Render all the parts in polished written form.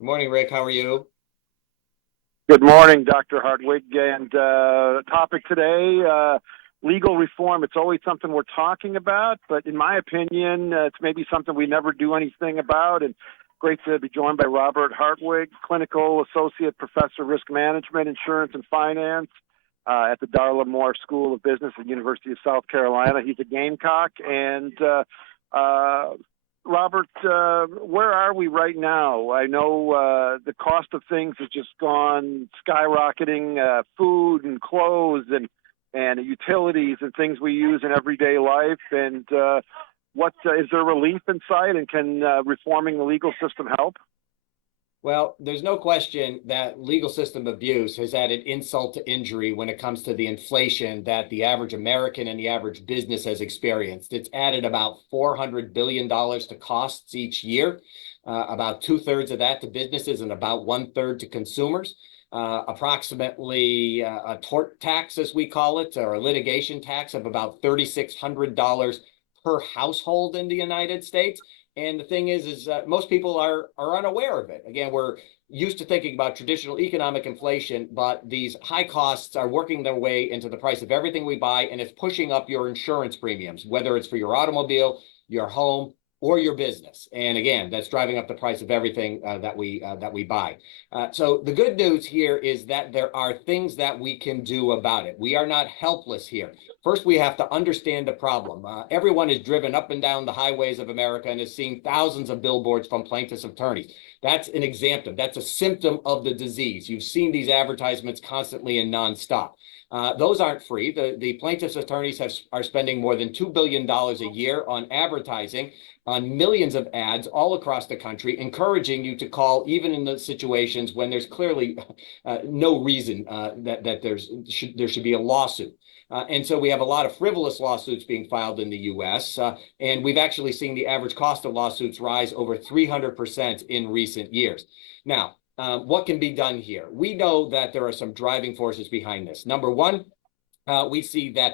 Good morning, Rick. How are you? Good morning, Dr. Hartwig. And topic today, legal reform. It's always something we're talking about, but in my opinion, it's maybe something we never do anything about. And great to be joined by Robert Hartwig, Clinical Associate Professor, Risk Management, Insurance, and Finance at the Darla School of Business at the University of South Carolina. He's a Gamecock. And Robert, where are we right now? I know the cost of things has just gone skyrocketing, food and clothes and utilities and things we use in everyday life. And what is there relief in sight? And can reforming the legal system help? Well, there's no question that legal system abuse has added insult to injury when it comes to the inflation that the average American and the average business has experienced. It's added about $400 billion to costs each year, about two-thirds of that to businesses and about one-third to consumers. Approximately a tort tax, as we call it, or a litigation tax of about $3,600 per household in the United States. And the thing is most people are unaware of it. Again, we're used to thinking about traditional economic inflation, but these high costs are working their way into the price of everything we buy, and it's pushing up your insurance premiums, whether it's for your automobile, your home, or your business. And again, that's driving up the price of everything that we buy. So the good news here is that there are things that we can do about it. We are not helpless here. First, we have to understand the problem. Everyone is driven up and down the highways of America and is seeing thousands of billboards from plaintiffs' attorneys. That's an example. That's a symptom of the disease. You've seen these advertisements constantly and nonstop. Those aren't free. The plaintiffs' attorneys are spending more than $2 billion a year on advertising, on millions of ads all across the country, encouraging you to call even in the situations when there's clearly no reason that there should be a lawsuit. And so we have a lot of frivolous lawsuits being filed in the U.S., and we've actually seen the average cost of lawsuits rise over 300% in recent years. Now, what can be done here? We know that there are some driving forces behind this. Number one, we see that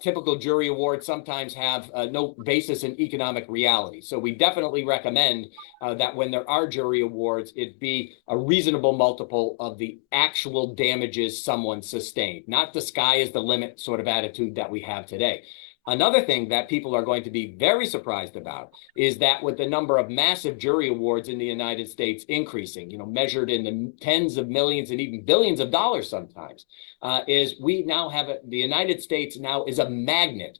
typical jury awards sometimes have no basis in economic reality. So we definitely recommend that when there are jury awards, it be a reasonable multiple of the actual damages someone sustained, not the sky is the limit sort of attitude that we have today. Another thing that people are going to be very surprised about is that with the number of massive jury awards in the United States increasing, measured in the tens of millions and even billions of dollars sometimes, is we now have the United States now is a magnet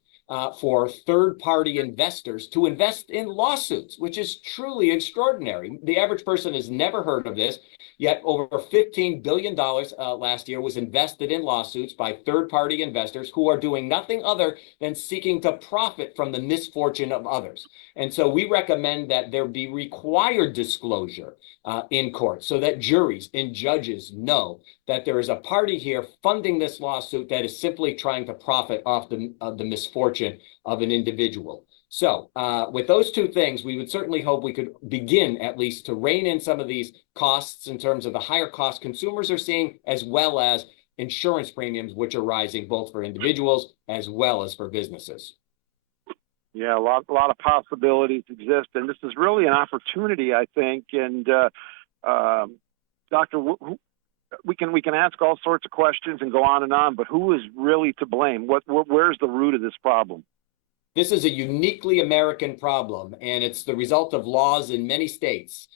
for third-party investors to invest in lawsuits, which is truly extraordinary. The average person has never heard of this, yet over $15 billion last year was invested in lawsuits by third-party investors who are doing nothing other than seeking to profit from the misfortune of others. And so we recommend that there be required disclosure in court so that juries and judges know that there is a party here funding this lawsuit that is simply trying to profit off the misfortune of an individual. So with those two things, we would certainly hope we could begin at least to rein in some of these costs in terms of the higher cost consumers are seeing, as well as insurance premiums, which are rising both for individuals as well as for businesses. Yeah, a lot of possibilities exist, and this is really an opportunity, I think. And Doctor, we can ask all sorts of questions and go on, but who is really to blame? Where's the root of this problem? This is a uniquely American problem, and it's the result of laws in many states,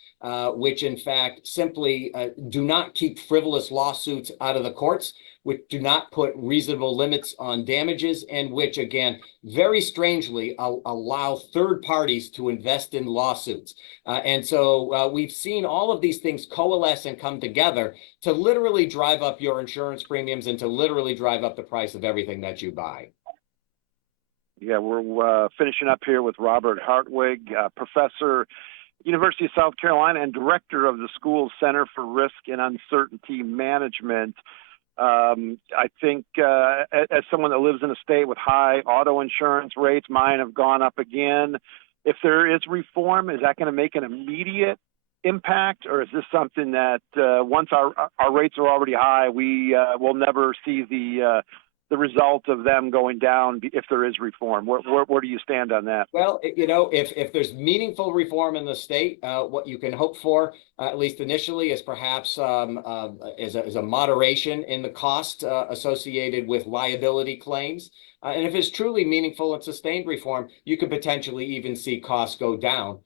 which in fact simply do not keep frivolous lawsuits out of the courts, which do not put reasonable limits on damages, and which, again, very strangely allow third parties to invest in lawsuits. And so we've seen all of these things coalesce and come together to literally drive up your insurance premiums and to literally drive up the price of everything that you buy. Yeah, we're finishing up here with Robert Hartwig, professor, University of South Carolina, and director of the school's Center for Risk and Uncertainty Management. I think as someone that lives in a state with high auto insurance rates, mine have gone up again. If there is reform, is that going to make an immediate impact, or is this something that once our rates are already high, we will never see the the result of them going down if there is reform? Where do you stand on that? Well, if there's meaningful reform in the state, what you can hope for, at least initially, is perhaps is a moderation in the cost associated with liability claims. And if it's truly meaningful and sustained reform, you could potentially even see costs go down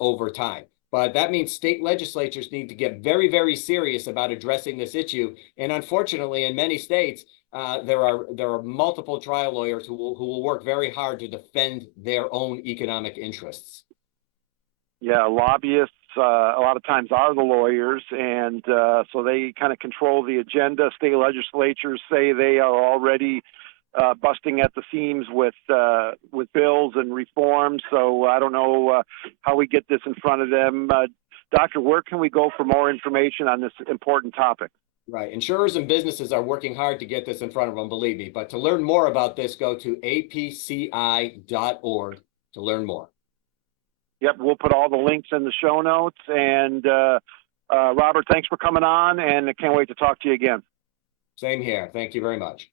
over time. But that means state legislatures need to get very, very serious about addressing this issue. And unfortunately, in many states, there are multiple trial lawyers who will work very hard to defend their own economic interests. Yeah, lobbyists a lot of times are the lawyers, and so they kind of control the agenda. State legislatures say they are already busting at the seams with bills and reforms. So I don't know how we get this in front of them. Doctor, where can we go for more information on this important topic? Right. Insurers and businesses are working hard to get this in front of them, believe me. But to learn more about this, go to apci.org to learn more. Yep, we'll put all the links in the show notes. And Robert, thanks for coming on, and I can't wait to talk to you again. Same here. Thank you very much.